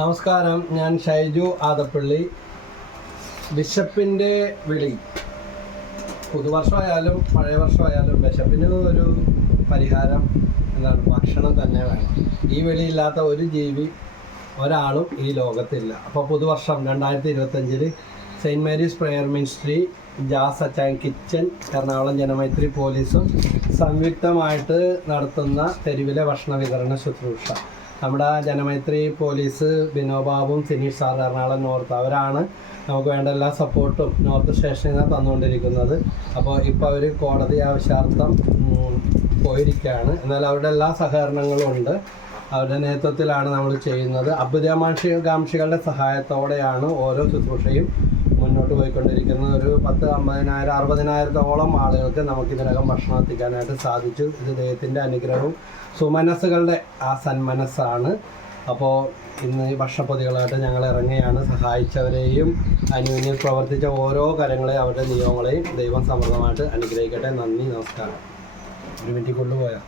നമസ്കാരം, ഞാൻ ഷൈജു ആദപ്പള്ളി. ബിഷപ്പിൻ്റെ വിളി. പുതുവർഷമായാലും പഴയ വർഷമായാലും ബിഷപ്പിന് ഒരു പരിഹാരം എന്താണ്? ഭക്ഷണം തന്നെ വേണം. ഈ വിളിയില്ലാത്ത ഒരു ജീവി ഒരാളും ഈ ലോകത്തില്ല. അപ്പോൾ പുതുവർഷം 2025 Saint Mary's prayer ministry, Jaz Achayan kitchen, Ernakulam Janamaithri പോലീസും സംയുക്തമായിട്ട് നടത്തുന്ന തെരുവിലെ ഭക്ഷണ വിതരണ ശുശ്രൂഷ. നമ്മുടെ ജനമൈത്രി പോലീസ് ബിനോബാബും സിനീഷ് സാർ എറണാകുളം നോർത്ത്, അവരാണ് നമുക്ക് വേണ്ട എല്ലാ സപ്പോർട്ടും നോർത്ത് സ്റ്റേഷനിൽ നിന്ന് തന്നുകൊണ്ടിരിക്കുന്നത്. അപ്പോൾ ഇപ്പോൾ അവർ കോടതി ആവശ്യാർത്ഥം പോയിരിക്കുകയാണ്. എന്നാൽ അവരുടെ എല്ലാ സഹകരണങ്ങളും ഉണ്ട്. അവരുടെ നേതൃത്വത്തിലാണ് നമ്മൾ ചെയ്യുന്നത്. അഭ്യുദയകാംക്ഷികളുടെ സഹായത്തോടെയാണ് ഓരോ ശുശ്രൂഷയും മുന്നോട്ട് പോയിക്കൊണ്ടിരിക്കുന്നത്. ഒരു 10,50,000 60,000-ഓളം ആളുകൾക്ക് നമുക്കിതിനകം ഭക്ഷണം എത്തിക്കാനായിട്ട് സാധിച്ചു. ഇത് ദൈവത്തിൻ്റെ അനുഗ്രഹവും സുമനസ്സുകളുടെ ആ സന്മനസ്സാണ്. അപ്പോൾ ഇന്ന് ഈ ഭക്ഷണപ്പൊതികളായിട്ട് ഞങ്ങൾ ഇറങ്ങിയാണ്. സഹായിച്ചവരെയും അനുവിനിൽ പ്രവർത്തിച്ച ഓരോ കാര്യങ്ങളെയും അവരുടെ നിയമങ്ങളെയും ദൈവം സമൃദ്ധമായിട്ട് അനുഗ്രഹിക്കട്ടെ. നന്ദി, നമസ്കാരം. ഒരു മിനിറ്റ് കൊണ്ടുപോയാൽ